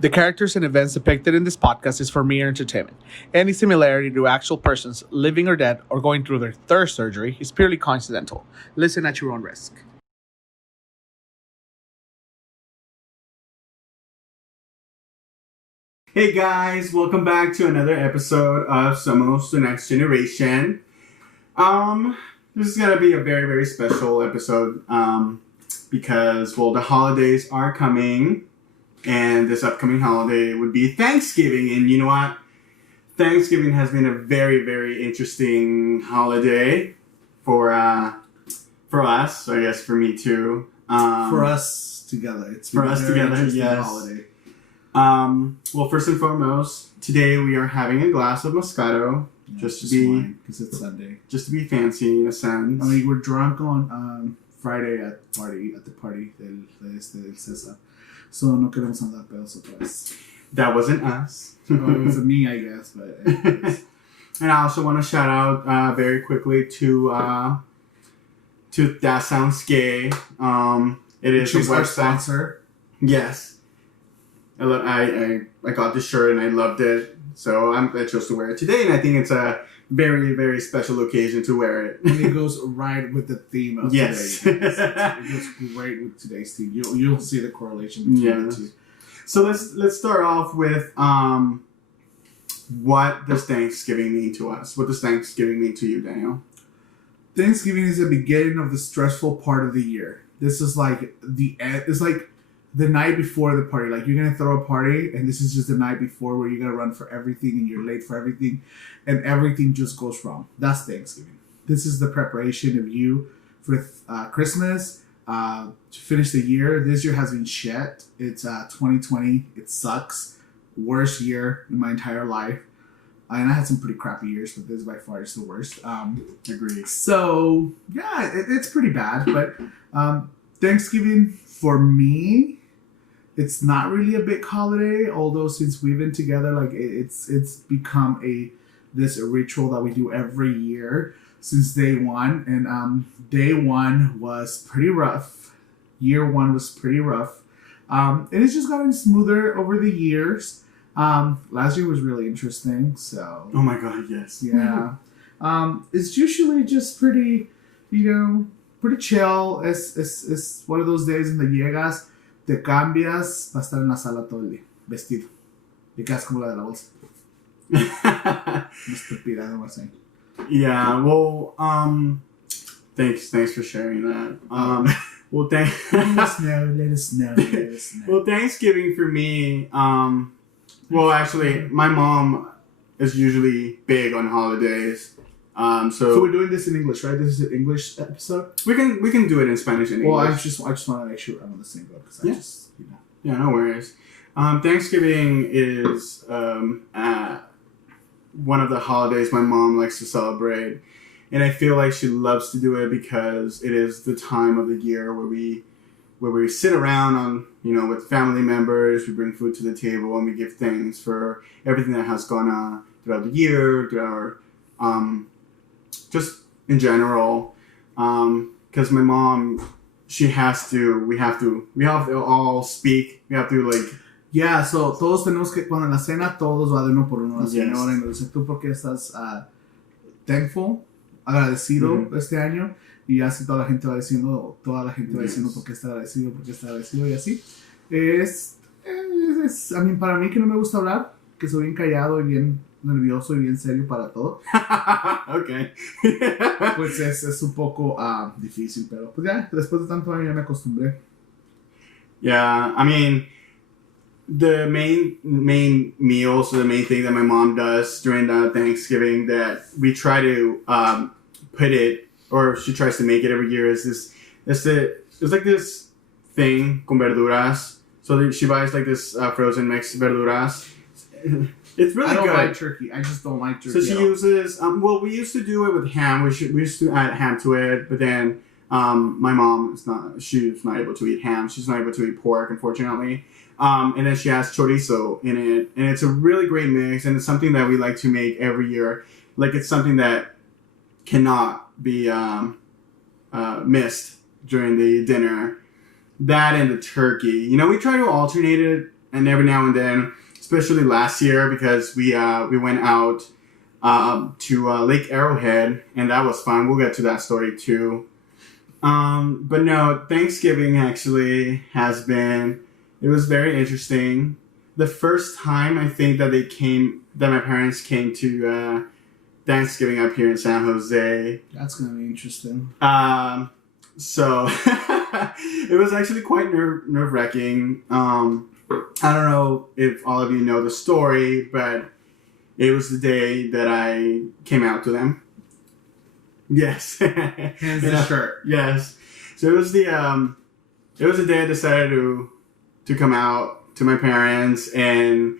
The characters and events depicted in this podcast is for mere entertainment. Any similarity to actual persons, living or dead, or going through their third surgery is purely coincidental. Listen at your own risk. Hey guys, welcome back to another episode of Somos the Next Generation. This is gonna be a very, very special episode because, well, the holidays are coming, and this upcoming holiday would be Thanksgiving. And you know what? Thanksgiving has been a very, very interesting holiday for us. I guess for me too. For us together, it's for us together. Yes. Holiday. Well, first and foremost, today we are having a glass of Moscato, just to be because it's Sunday, just to be fancy in a sense. I mean, we're drunk on Friday at the party del César, so no queremos andar pedos otra vez. That wasn't us. It was me, I guess, but. And I also want to shout out very quickly to That Sounds Gay. It is She's a our website. sponsor. Yes. I got this shirt and I loved it, so I chose to wear it today, and I think it's a very, very special occasion to wear it. And it goes right with the theme of today. It goes great with today's theme. You'll see the correlation between the two. So let's start off with what does Thanksgiving mean to us? What does Thanksgiving mean to you, Daniel? Thanksgiving is the beginning of the stressful part of the year. This is like the end. It's like the night before the party. Like, you're going to throw a party, and this is just the night before where you're going to run for everything, and you're late for everything, and everything just goes wrong. That's Thanksgiving. This is the preparation of you for Christmas, to finish the year. This year has been shit. It's 2020. It sucks. Worst year in my entire life. And I had some pretty crappy years, but this by far is the worst. Agreed. So, yeah, it's pretty bad. But Thanksgiving, for me, it's not really a big holiday. Although since we've been together, like it's become this ritual that we do every year since day one. And day one was pretty rough. Year one was pretty rough. And it's just gotten smoother over the years. Last year was really interesting. So. Oh my God! Yes. Yeah. It's usually just pretty, pretty chill. Es one of those days donde llegas, te cambias, va a estar en la sala todo el día, vestido. Y quedas como la de la bolsa. Una estúpida, no más ahí. Yeah, well, thanks for sharing that. Well, Let us know. Well, Thanksgiving for me, well, actually, my mom is usually big on holidays. So we're doing this in English, right? This is an English episode. we can do it in Spanish and English. Well, I just want to make sure I'm on the same boat because Yeah, no worries. Thanksgiving is one of the holidays my mom likes to celebrate, and I feel like she loves to do it because it is the time of the year where we sit around with family members, we bring food to the table, and we give thanks for everything that has gone on throughout the year, throughout just in general, because my mom, we have to all speak. We have to Yeah, so todos tenemos que, cuando en la cena, todos va de uno por uno. La señora, y nos dice, ¿tú por qué estás thankful? Agradecido este año. Y así toda la gente va diciendo por qué está agradecido y así. Para mí que no me gusta hablar, que soy bien callado y bien nervioso y bien serio para todo. Okay. Pues es un poco difícil, pero pues ya, después de tanto año ya me acostumbré. Yeah, I mean, the main meals, the main thing that my mom does during Thanksgiving that we try to put it, or she tries to make it every year, is it's like this thing con verduras. So she buys like this frozen mixed verduras. It's really good. I don't like turkey. I just don't like turkey. So she uses, we used to do it with ham. We used to add ham to it, but then my mom she's not able to eat ham. She's not able to eat pork, unfortunately. And then she has chorizo in it, and it's a really great mix, and it's something that we like to make every year. Like, it's something that cannot be missed during the dinner. That and the turkey. We try to alternate it and every now and then, especially last year because we went out to Lake Arrowhead, and that was fun. We'll get to that story too. But no, Thanksgiving actually it was very interesting. The first time I think that my parents came to Thanksgiving up here in San Jose. That's gonna be interesting. So it was actually quite nerve-wracking. I don't know if all of you know the story, but it was the day that I came out to them. Yes. Hands the shirt. Yes. So it was the day I decided to come out to my parents, and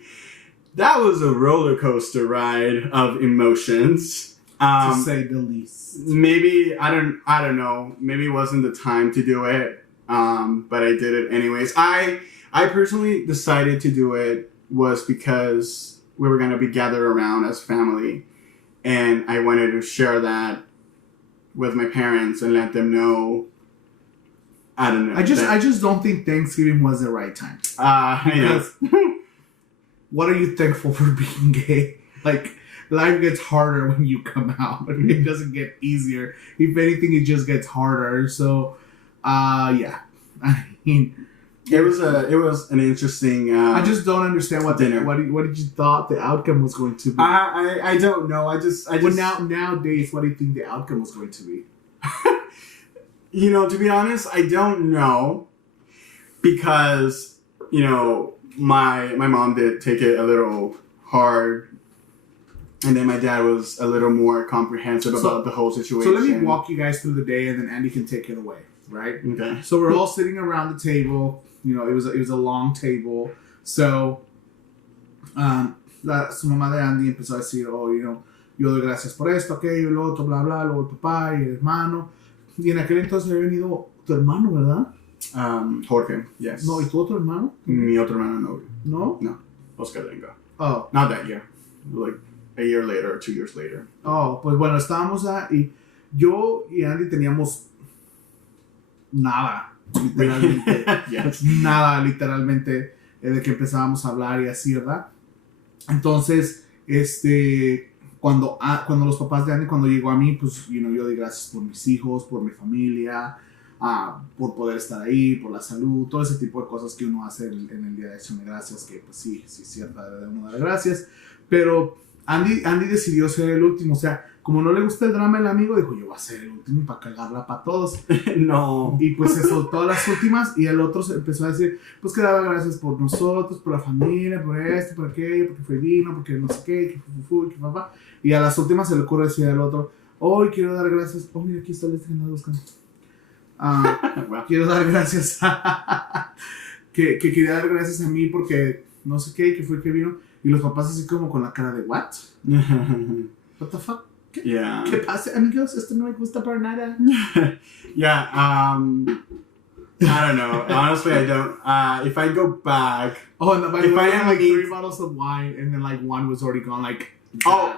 that was a roller coaster ride of emotions. To say the least. Maybe I don't know. Maybe it wasn't the time to do it. But I did it anyways. I personally decided to do it was because we were gonna be gathered around as family, and I wanted to share that with my parents and let them know. I don't know. I just don't think Thanksgiving was the right time. I know. What are you thankful for being gay? Like, life gets harder when you come out. It doesn't get easier. If anything, it just gets harder. So, yeah. I mean, it was an interesting. I just don't understand what dinner. What did you thought the outcome was going to be? I don't know. I just. Well, nowadays, what do you think the outcome was going to be? To be honest, I don't know, because my mom did take it a little hard, and then my dad was a little more comprehensive about the whole situation. So let me walk you guys through the day, and then Andy can take it away, right? Okay. So we're all sitting around the table. It was a long table. So su mamá de Andy empezó a decir, yo doy gracias por esto, aquello, lo otro, bla, bla, luego el papá y el hermano. Y en aquel entonces había venido tu hermano, ¿verdad? Jorge, yes. No, ¿y tu otro hermano? Mi otro hermano no. ¿No? No. Oscar didn't go. Oh. Not that year. Like a year later or 2 years later. Oh, pues bueno, estábamos ahí. Yo y Andy teníamos nada, literalmente. Yes. Nada, literalmente, de que empezábamos a hablar y así, ¿verdad? Entonces, cuando los papás de Andy, cuando llegó a mí, pues, yo di gracias por mis hijos, por mi familia, por poder estar ahí, por la salud, todo ese tipo de cosas que uno hace en el Día de Acción de Gracias, que pues sí, cierta de uno dar gracias. Pero Andy decidió ser el último, o sea, como no le gusta el drama, el amigo dijo, yo voy a ser el último para cagarla para todos. No. Y pues se soltó las últimas, y el otro se empezó a decir, pues que daba gracias por nosotros, por la familia, por esto, por aquello, porque fue vino, porque no sé qué, que papá. Y a las últimas se le ocurre decir al otro, hoy quiero dar gracias, mira, aquí está el que ando buscando. Wow. Quiero dar gracias que quería dar gracias a mí porque no sé qué, que fue que vino. Y los papás así como con la cara de, ¿what? What the fuck? Yeah. ¿Qué pasa, amigos? Esto no me gusta para nada. Yeah, I don't know. Honestly, I don't. If I go back... Oh, and by the If way, I I had like am 3 bottles of wine, and then like one was already gone, like... Oh,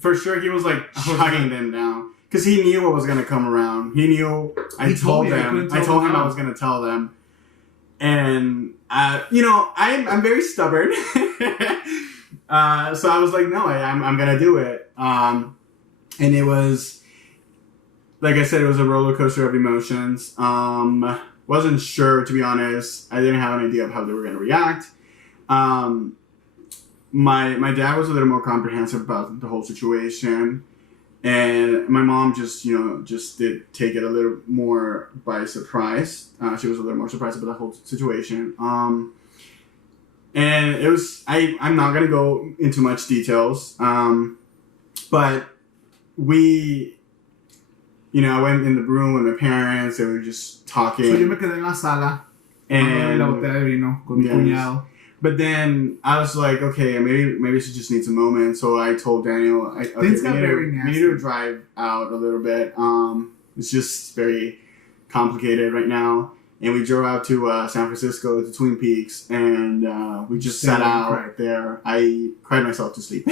for sure, he was like chugging them down. Because he knew what was going to come around. He knew... I told him I was going to tell them. And, I'm very stubborn. So I was like, no, I'm going to do it. And it was, like I said, it was a roller coaster of emotions. Wasn't sure, to be honest. I didn't have an idea of how they were going to react. My dad was a little more comprehensive about the whole situation. And my mom just did take it a little more by surprise. She was a little more surprised about the whole situation. And it was, I'm not going to go into much details. But we, I went in the room with my parents and we were just talking. So yo me quedé en la sala. And la botella de vino con mi cuñado. But then I was like, okay, maybe she just needs a moment. So I told Daniel, Things got very nasty. We need to drive out a little bit. It's just very complicated right now. And we drove out to San Francisco, to Twin Peaks, and we just sat out there. I cried myself to sleep.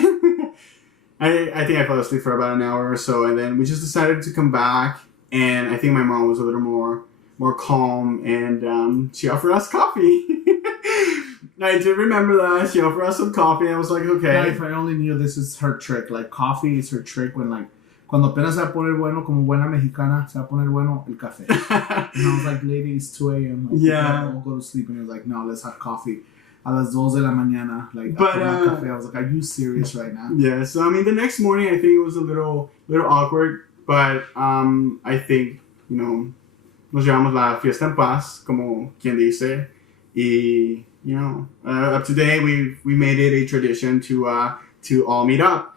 I think I fell asleep for about an hour or so, and then we just decided to come back. And I think my mom was a little more calm, and she offered us coffee. I do remember that. She offered us some coffee, and I was like, Yeah, okay. if I only knew this is her trick. Like, coffee is her trick when, like, cuando apenas se va a poner bueno, como buena mexicana, se va a poner bueno el café. And I was like, lady, it's 2 a.m. Like, Yeah. I'll go to sleep. And he was like, no, let's have coffee. A las 2 de la mañana. Like, But, after my café. I was like, are you serious right now? Yeah, so I mean, the next morning I think it was a little awkward, but I think, nos llevamos la fiesta en paz, como quien dice, y up to date we made it a tradition to all meet up.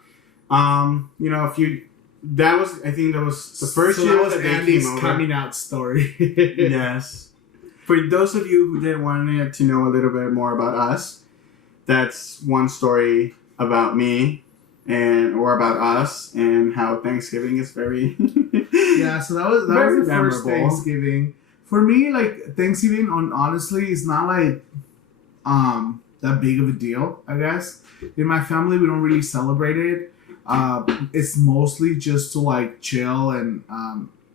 That was the first So year that was that they Andy's came over. coming out story. Yes. For those of you who did want to know a little bit more about us, that's one story about me or about us and how Thanksgiving is very Yeah, so that was Very the first memorable. Thanksgiving. For me, like, Thanksgiving honestly is not like that big of a deal, I guess. In my family we don't really celebrate it. It's mostly just to like chill and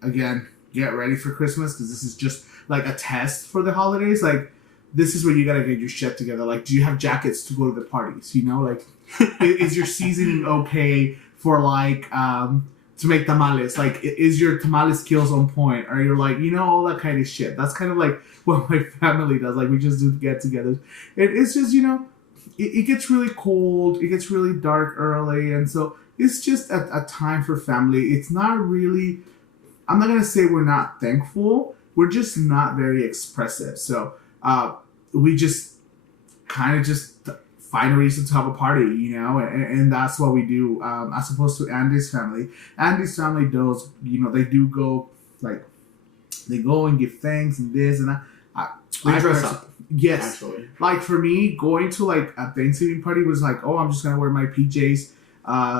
again get ready for Christmas, because this is just like a test for the holidays. Like, this is where you gotta get your shit together. Like, do you have jackets to go to the parties? Like, is your seasoning okay for like to make tamales? Like, is your tamale skills on point? Or you're like, all that kind of shit. That's kind of like what my family does. Like, we just do get-togethers. It's just, it gets really cold. It gets really dark early. And so it's just a time for family. It's not really, I'm not going to say we're not thankful. We're just not very expressive. So we just kind of just find a reason to have a party, and that's what we do, as opposed to Andy's family. Andy's family does, they do go, like, they go and give thanks and this and that. They dress up. Yes. Actually. Like, for me, going to, like, a Thanksgiving party was like, oh, I'm just going to wear my PJs,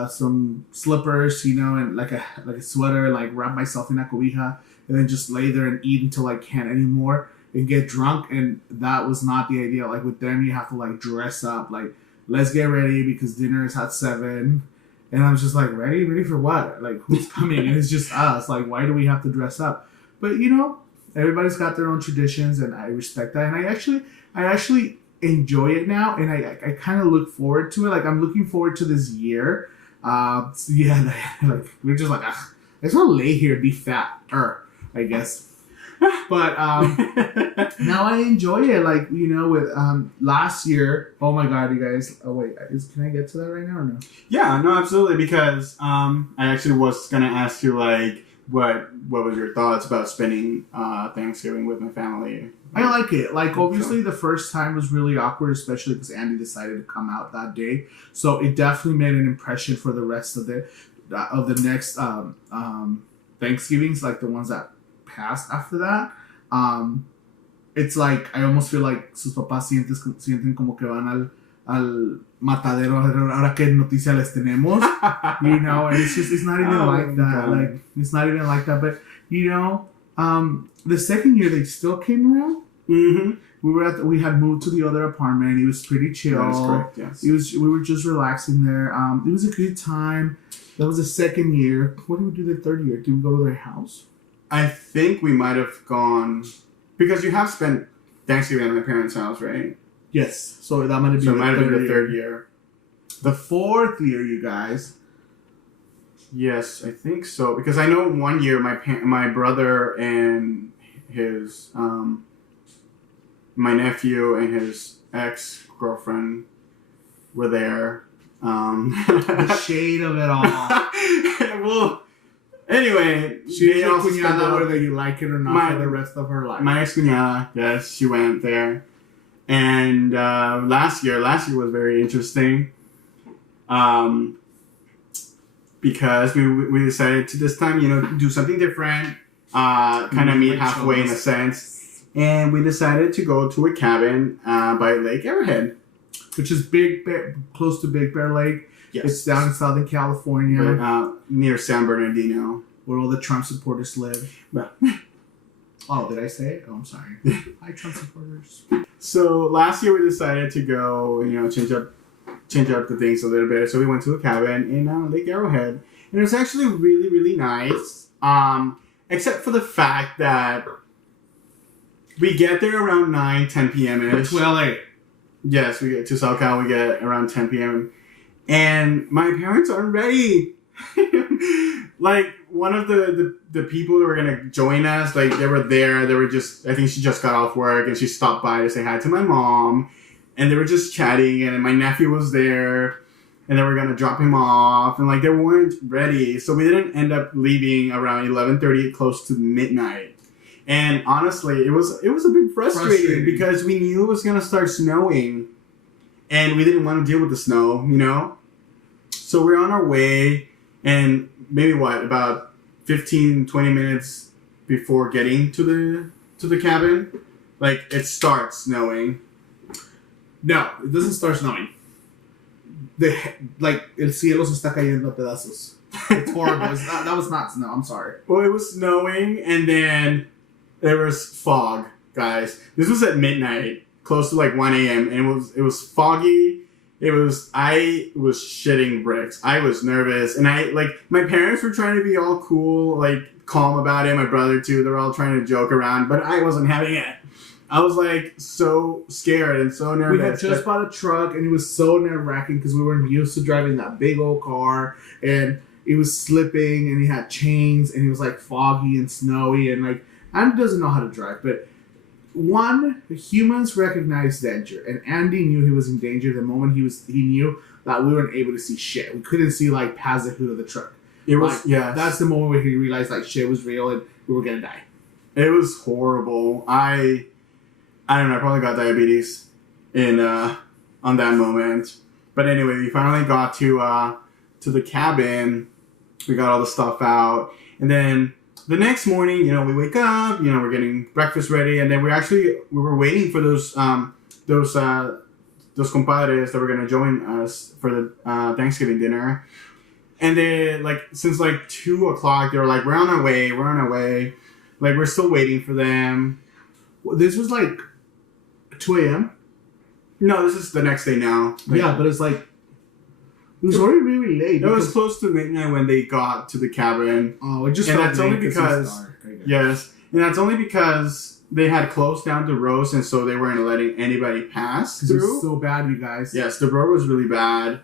some slippers, and like a sweater, like, wrap myself in a cobija, and then just lay there and eat until I can't anymore and get drunk. And that was not the idea. Like, with them, you have to, like, dress up. Like, let's get ready because dinner is at 7. And I was just like, ready for what? Like, who's coming? And it's just us. Like, why do we have to dress up? But everybody's got their own traditions, and I respect that. And I actually enjoy it now, and I kind of look forward to it. Like, I'm looking forward to this year. So yeah, like, we're just like, I just want to lay here and be fat, I guess. But now I enjoy it. Like, with last year. Oh my God, you guys! Oh wait, can I get to that right now or no? Yeah, no, absolutely. Because I actually was gonna ask you, like, what was your thoughts about spending Thanksgiving with my family? I like it. Like, obviously, the first time was really awkward, especially because Andy decided to come out that day. So it definitely made an impression for the rest of the next Thanksgivings, like the ones that passed after that. It's like, I almost feel like sus papás sienten como que van al matadero ahora que noticia les tenemos, and it's not even like that. God. Like, it's not even like that. But the second year they still came around. Mm-hmm. We had moved to the other apartment. It was pretty chill. That is correct. Yes. We were just relaxing there. It was a good time. That was the second year. What did we do the third year? Did we go to their house? I think we might have gone, because you have spent Thanksgiving at my parents' house, right? Yes. So that might have been, So it might have been the third year. The fourth year, you guys. Yes, I think so. Because I know one year my brother and his my nephew and his ex-girlfriend were there. The shade of it all. Well, anyway, She's they your also spent cuñada, the- whether you like it or not, for the rest of her life. my ex-cuñada, yes, she went there. And last year was very interesting. Because we decided to this time, do something different, kind of meet halfway in a sense. And we decided to go to a cabin by Lake Arrowhead. Which is close to Big Bear Lake. Yes. It's down in Southern California, Near San Bernardino. where all the Trump supporters live. Well. Oh, did I say it? Oh, I'm sorry. Hi, Trump supporters. So last year we decided to go, change up the things a little bit. So we went to a cabin in Lake Arrowhead, and it was actually really, really nice. Except for the fact that we get there around 9-10 p.m. To LA. Yes, we get to SoCal. We get around 10 p.m. And my parents aren't ready. Like one of the people that were gonna join us, like they were there. They were just, I think she just got off work and she stopped by to say hi to my mom. And they were just chatting, and my nephew was there, and they were gonna drop him off, and like they weren't ready. So we didn't end up leaving around 11:30, close to midnight. And honestly, it was a bit frustrating because we knew it was gonna start snowing, and we didn't want to deal with the snow, you know. So we're on our way, and maybe about 15, 20 minutes before getting to the cabin, like it starts snowing. No, it doesn't start snowing. El cielo se está cayendo a pedazos. It's horrible. That was not snow. I'm sorry. Well, it was snowing, and then there was fog, guys. This was at midnight, close to like 1 a.m., and it was foggy. I was shitting bricks. I was nervous, and my parents were trying to be all cool, like calm about it. My brother too. They were all trying to joke around, but I wasn't having it. I was like so scared and so nervous. We had just bought a truck, and it was so nerve-wracking because we weren't used to driving that big old car, and it was slipping, and it had chains, and it was like foggy and snowy, and like Andy doesn't know how to drive. But humans recognize danger, and Andy knew he was in danger the moment he knew that we weren't able to see shit. We couldn't see like past the hood of the truck. It was That's the moment where he realized like shit was real and we were gonna die. It was horrible. I don't know, I probably got diabetes on that moment. But anyway, we finally got to the cabin. We got all the stuff out. And then the next morning, you know, we wake up, you know, we're getting breakfast ready, and then we were waiting for those compadres that were gonna join us for the Thanksgiving dinner. And then since 2 o'clock, they were like, we're on our way. Like we're still waiting for them. This was like 2 a.m. No, this is the next day now. Yeah, but it's like it was already really late. It was close to midnight when they got to the cabin. Oh, it just and felt that's late only because yes, and that's only because they had closed down the roads, and so they weren't letting anybody pass through. It was so bad, you guys. Yes, the road was really bad,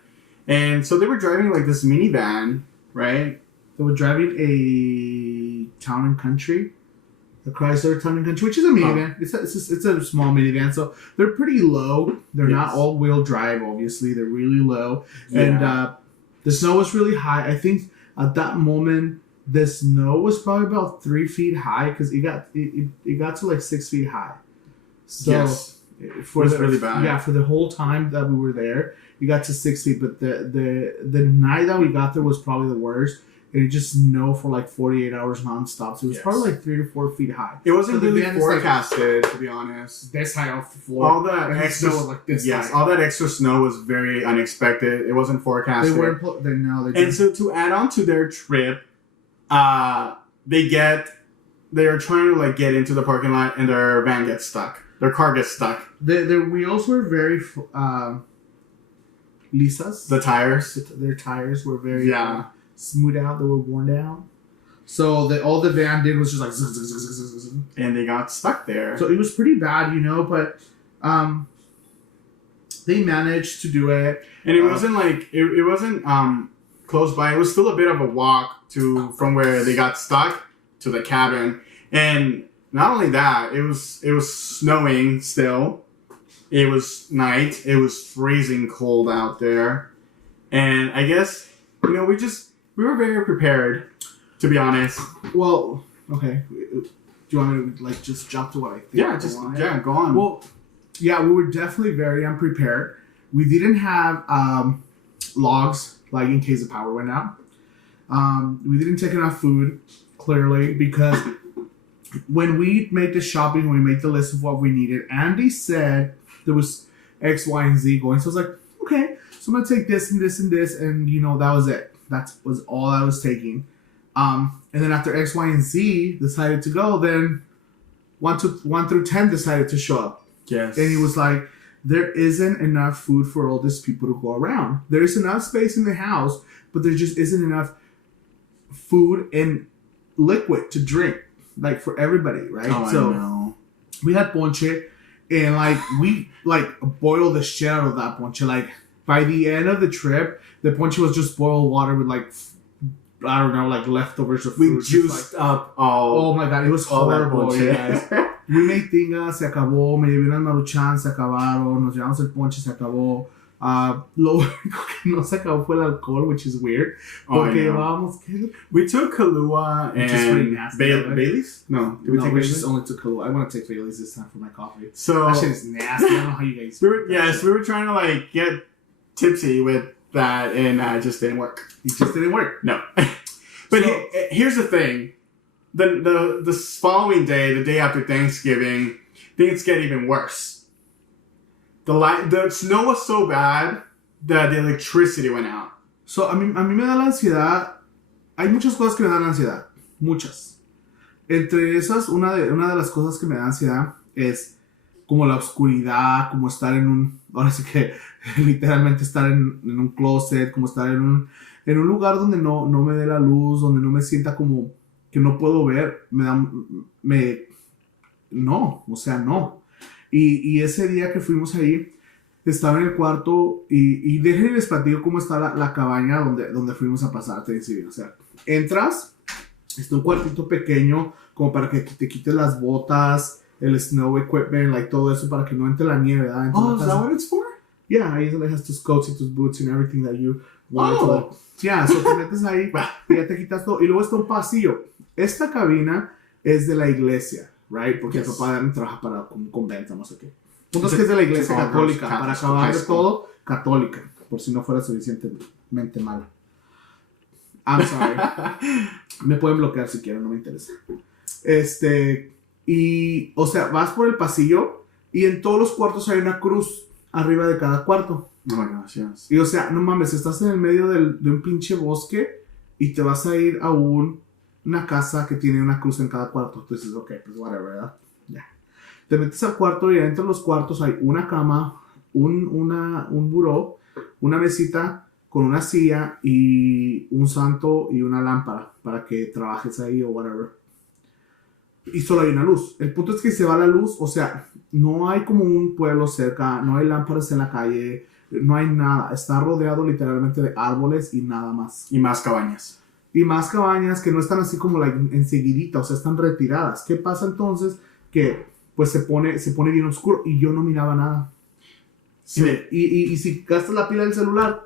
and so they were driving like this minivan, right? They were driving a Town and Country. The Chrysler Town and Country, which is a minivan. It's a small minivan, so they're pretty low. They're not all-wheel drive, obviously. They're really low. Yeah. And the snow was really high. I think at that moment, the snow was probably about 3 feet high because it got to like 6 feet high. So yes. It was really bad. Yeah, for the whole time that we were there, it got to 6 feet. But the night that we got there was probably the worst. And it just snowed for like 48 hours nonstop. So it was probably like 3 to 4 feet high. It wasn't really forecasted, to be honest. This high off the floor. All that extra snow was like this high. All that extra snow was very unexpected. It wasn't forecasted. They weren't. And so to add on to their trip, they're trying to get into the parking lot, and their van gets stuck. Their car gets stuck. Their wheels were very lisas. The tires. Their tires were very smooth out. They were worn down. So all the van did was just like zig, zig, zig, zig, zig. And they got stuck there. So it was pretty bad, but they managed to do it. And it wasn't it wasn't close by. It was still a bit of a walk from where they got stuck to the cabin. And not only that, it was snowing still. It was night. It was freezing cold out there. And I guess, we were very prepared, to be honest. Well, okay. Do you want me to just jump to what I think? Yeah, go on. Well, yeah, we were definitely very unprepared. We didn't have logs, in case the power went out. We didn't take enough food, clearly, because when we made the shopping, when we made the list of what we needed, Andy said there was X, Y, and Z going. So I was like, okay, so I'm going to take this and this and this, and, that was it. That was all I was taking. And then after X, Y, and Z decided to go, then 1 through 10 decided to show up. Yes. And he was like, there isn't enough food for all these people to go around. There is enough space in the house, but there just isn't enough food and liquid to drink, for everybody, right? Oh, so I know. we had ponche, And like we like boiled the shit out of that ponche. Like by the end of the trip, the ponche was just boiled water with like I don't know, like leftovers of We fruit. Just, juiced up all. oh my god, it was all that horrible, ponche. you guys. We made tinga, se acabó, me llevé unas maruchan, se acabaron, nos llevamos el ponche, se acabó. Lo único que no se acabó fue el alcohol, which is weird. Oh, I Porque know. llevábamos, ¿qué? We took Kahlua Which is pretty and nasty, right? Bailey's? No, did we No, take we Bailey's? just only took Kahlua. I want to take Bailey's this time for my coffee. So That shit is nasty. I don't know how you guys. we were trying to like get tipsy with that, and it just didn't work. It just didn't work. No. But So- here's the thing: the following day, the day after Thanksgiving, things get even worse. The snow was so bad that the electricity went out. So, a mí me da la ansiedad. Hay muchas cosas que me dan ansiedad. Muchas. Entre esas, una de las cosas que me da ansiedad es como la oscuridad, como estar en un... Ahora sí que literalmente estar en un closet, como estar en un lugar donde no me dé la luz, donde no me sienta como que no puedo ver. No, o sea, no. Y ese día que fuimos ahí, estaba en el cuarto y déjenles platico cómo está la cabaña donde fuimos a pasar Thanksgiving. O sea, entras, está un cuartito pequeño como para que te quites las botas, el snow equipment, like todo eso para que no entre la nieve, ¿verdad? Entonces, Oh, is that what it's for? yeah, ahí es donde has tus coats y tus boots and everything that you want. Oh. Yeah, so te metes ahí y ya te quitas todo. Y luego está un pasillo. Esta cabina es de la iglesia, right? Porque el Yes. papá trabaja para un convento, no sé qué. Punto es que es de la iglesia It's all católica, girls para Catholic acabar de high school. todo, católica, por si no fuera suficientemente mala. I'm sorry. Me pueden bloquear si quieren, no me interesa. Y, o sea, vas por el pasillo y en todos los cuartos hay una cruz arriba de cada cuarto. Oh my gosh, yes. Y, o sea, no mames, estás en el medio de un pinche bosque y te vas a ir a una casa que tiene una cruz en cada cuarto. Entonces, ok, pues whatever, ¿verdad? Ya. Te metes al cuarto y adentro de los cuartos hay una cama, un buró, una mesita con una silla y un santo y una lámpara para que trabajes ahí o whatever. Y solo hay una luz. El punto es que se va la luz, o sea, no hay como un pueblo cerca, no hay lámparas en la calle, no hay nada. Está rodeado literalmente de árboles y nada más. Y más cabañas. Y más cabañas que no están así como enseguidita, o sea, están retiradas. ¿Qué pasa entonces? Que pues se pone bien oscuro y yo no miraba nada. Sí. Y si gastas la pila del celular,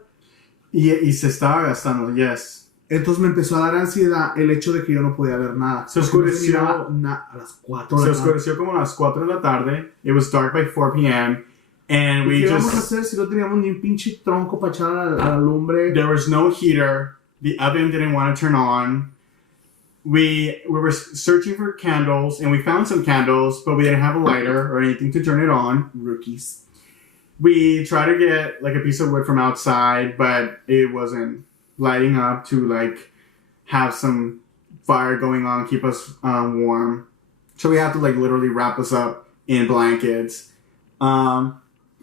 Y se estaba gastando, yes. entonces me empezó a dar ansiedad el hecho de que yo no podía ver nada. Se Porque no oscureció. miraba a las 4 de Se la tarde. oscureció como a las 4 de la tarde. It was dark by 4 p.m. And ¿Y we qué íbamos a just... hacer si no teníamos ni un pinche tronco para echar a la lumbre? There was no heater. The oven didn't want to turn on. We were searching for candles, and we found some candles, but we didn't have a lighter or anything to turn it on. Rookies. We tried to get like a piece of wood from outside, but it wasn't lighting up to like have some fire going on, keep us warm. So we had to like literally wrap us up in blankets.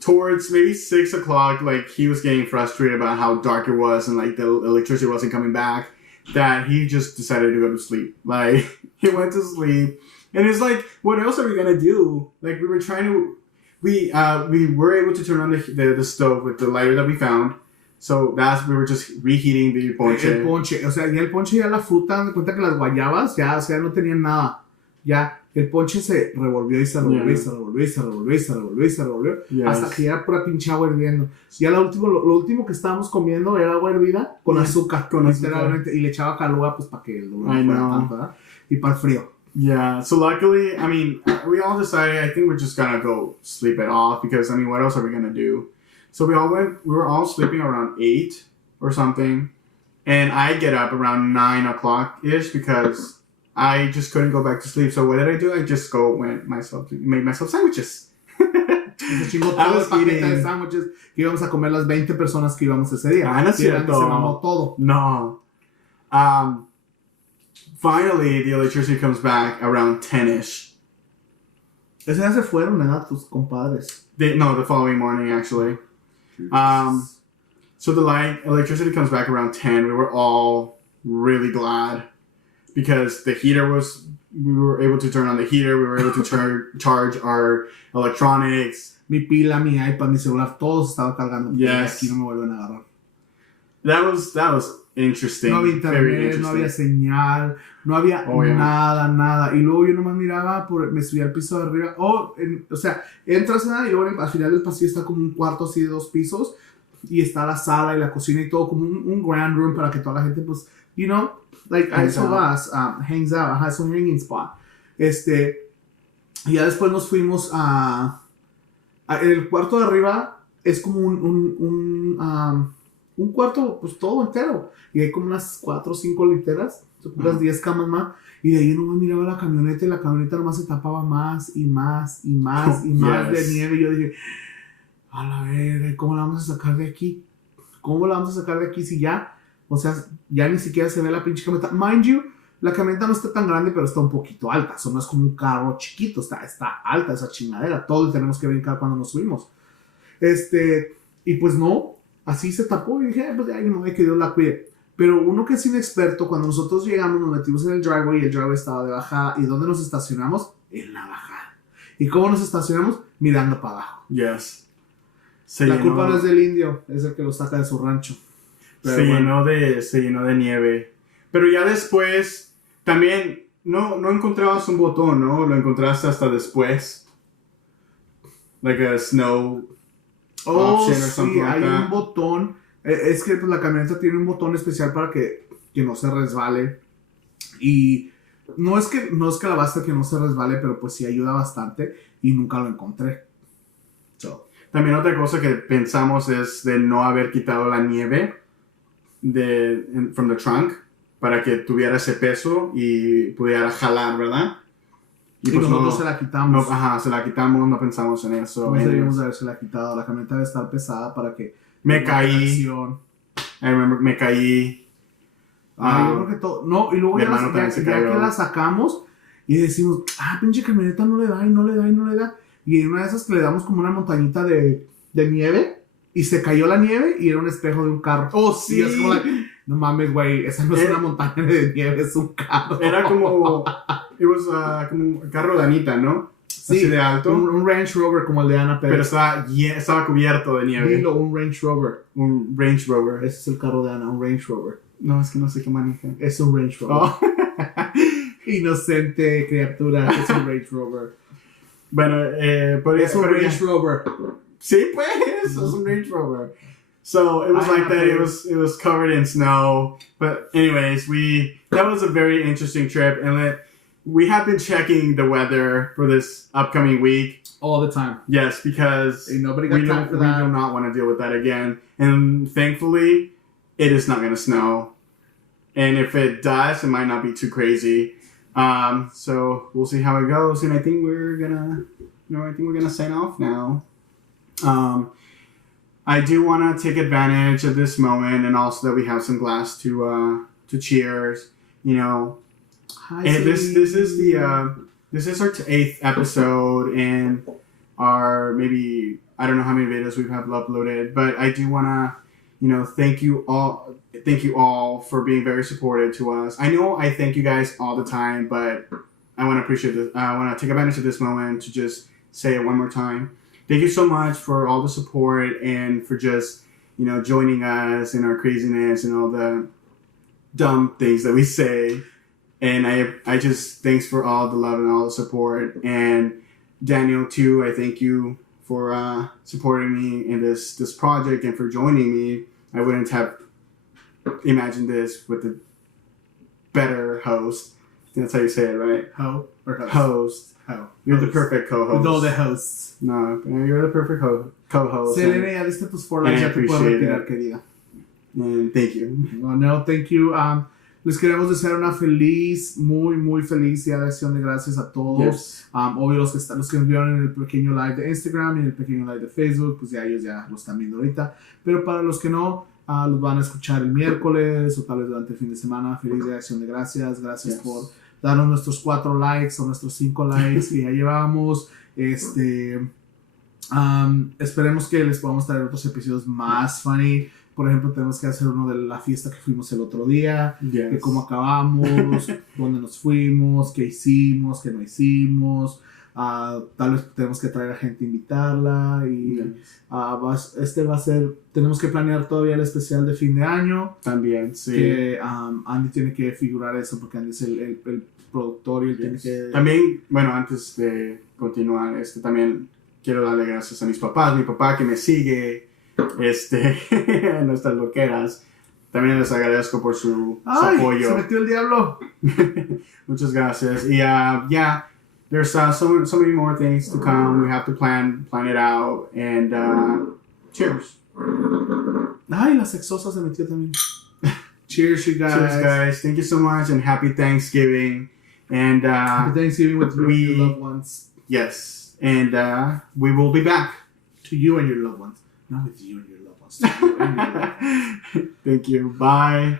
Towards maybe 6 o'clock, like he was getting frustrated about how dark it was and like the electricity wasn't coming back, that he just decided to go to sleep. Like he went to sleep, and it's like, what else are we gonna do? Like we were trying to, we were able to turn on the stove with the lighter that we found. So we were just reheating the ponche. El ponche, o sea, ya el ponche, ya la fruta, me cuenta que las guayabas, ya, o sea, no tenían nada. Ya, el ponche se revolvió y se revolvió y se revolvió y se revolvió y se revolvió y se revolvió. Yes. Hasta que ya era pura pinche agua hirviendo. Ya lo último que estábamos comiendo era agua hervida con azúcar, Con literalmente. Y le echaba calúa, pues, para que el dolor I no fuera know. tanto, ¿verdad? Y para el frío. Yeah, so luckily, I mean, we all decided, I think we're just gonna go sleep it off because, I mean, what else are we gonna do? So we were all sleeping around 8 or something, and I get up around 9 o'clock-ish because I just couldn't go back to sleep. So what did I do? I just made myself sandwiches. Se chingó I todo was el paquete eating- de sándwiches que íbamos a comer las 20 personas que íbamos ese día. Ah, no es Y Randy cierto. se mamó todo. No. Finally, the electricity comes back around 10-ish. Ese día se fueron, ¿verdad? Tus compadres. The following morning, actually. So the electricity comes back around 10. We were all really glad because the heater was we were able to turn on the heater. We were able to charge our electronics. Mi pila, mi iPad, mi celular, todo se estaba cargando. Yes. Aquí no me vuelven a agarrar. That was interesting. No había Very internet, no había interesting. señal, no había nada. Y luego yo nomás miraba, me subía al piso de arriba. O sea, entras y luego al final del pasillo está como un cuarto así de 2 pisos. Y está la sala y la cocina y todo como un grand room para que toda la gente, pues, you know, like, a eso vas, hangs out, es un hanging spot. Y ya después nos fuimos en el cuarto de arriba es como un cuarto, pues, todo entero. Y hay como unas 4 o 5 literas, unas 10 camas más. Y de ahí nomás miraba la camioneta y la camioneta nomás se tapaba más y más de nieve. Y yo dije, a la verga, ¿cómo la vamos a sacar de aquí? ¿Cómo la vamos a sacar de aquí si ya? O sea, ya ni siquiera se ve la pinche camioneta. Mind you, la camioneta no está tan grande, pero está un poquito alta. O sea, no es como un carro chiquito, está alta esa chingadera. Todos tenemos que brincar cuando nos subimos. Y pues no, así se tapó. Y dije, pues ya no hay que Dios la cuide. Pero uno que es inexperto, cuando nosotros llegamos, nos metimos en el driveway y el driveway estaba de bajada. ¿Y dónde nos estacionamos? En la bajada. ¿Y cómo nos estacionamos? Mirando para abajo. Yes. La culpa no es del indio, es el que lo saca de su rancho. Se llenó de nieve. Pero ya después, también, no encontrabas un botón, ¿no? Lo encontraste hasta después. Like a snow option or something like hay that. un botón. Es que pues, la camioneta tiene un botón especial para que no se resbale. Y no es que la basta que no se resbale, pero pues sí ayuda bastante. Y nunca lo encontré. También otra cosa que pensamos es de no haber quitado la nieve from the trunk para que tuviera ese peso y pudiera jalar, ¿verdad? Y pues nosotros se la quitamos. Se la quitamos, no pensamos en eso. No deberíamos haberse la quitado. La camioneta debe estar pesada para que... Me caí. Me caí. Yo creo que todo... No, y luego ya que la sacamos y decimos, pinche camioneta no le da. Y en una de esas que le damos como una montañita de nieve y se cayó la nieve y era un espejo de un carro. ¡Oh, sí! Y es como, no mames, güey, esa no es una montaña de nieve, es un carro. Era como... como un carro de Anita, ¿no? Sí, así de alto. Un Range Rover como el de Ana Pérez. Pero estaba cubierto de nieve. Dilo, un Range Rover. Un Range Rover. Ese es el carro de Ana, un Range Rover. No, es que no sé qué maneja. Es un Range Rover. Oh. Inocente criatura, es un Range Rover. Bueno, es un Range Rover. Sí, pues, es un Range Rover. So it was like that. It was covered in snow. But anyways, that was a very interesting trip, and we have been checking the weather for this upcoming week. All the time. Yes, because nobody got time for that. We do not want to deal with that again. And thankfully, it is not going to snow. And if it does, it might not be too crazy. So we'll see how it goes. And I think we're gonna sign off now. I do want to take advantage of this moment, and also that we have some glass to cheers. You know, and this is our 8th episode, and our maybe I don't know how many videos we have uploaded, but I do want to, thank you all for being very supportive to us. I know I thank you guys all the time, but I want to appreciate this. I want to take advantage of this moment to just say it one more time. Thank you so much for all the support and for just, joining us in our craziness and all the dumb things that we say. And I just, thanks for all the love and all the support. And Daniel, too, I thank you for supporting me in this project and for joining me. I wouldn't have imagined this with a better host. I think that's how you say it, right? Ho or host? Host. Ho. You're the perfect co-host. With all the hosts. No, you're the perfect co-host. Selene, ya diste tus 4 likes, ya te puedo retirar, querida. And thank you. Well, no, thank you. Les queremos desear una feliz, muy, muy feliz Día de Acción de Gracias a todos. Yes. Obvio, los que nos vieron en el pequeño live de Instagram y en el pequeño live de Facebook, pues ya ellos ya lo están viendo ahorita. Pero para los que no, los van a escuchar el miércoles o tal vez durante el fin de semana. Feliz Día de Acción de Gracias. Gracias por darnos nuestros 4 likes o nuestros 5 likes que ya llevamos. Esperemos que les podamos traer otros episodios más funny. Por ejemplo, tenemos que hacer uno de la fiesta que fuimos el otro día, Yes. de cómo acabamos, dónde nos fuimos, qué hicimos, qué no hicimos. Tal vez tenemos que traer a gente a invitarla y Yes. este va a ser, tenemos que planear todavía el especial de fin de año, También, sí. que Andy tiene que figurar eso porque Andy es el productor y él tiene Yes. que... También, bueno, antes de continuar, también quiero darle gracias a mis papás. Mi papá que me sigue en nuestras loqueras. También les agradezco por su ¡Ay! apoyo. Se metió el diablo. Muchas gracias. Y yeah, there's so many more things to come. We have to plan it out. And cheers. Ay, la sexosa se metió también. Cheers, you guys. Cheers, guys. Thank you so much and happy Thanksgiving. And Happy Thanksgiving with you and we- your loved ones. yes, and we will be back. To you and your loved ones. Not with you and your loved ones. To you and your loved ones. Thank you. Bye.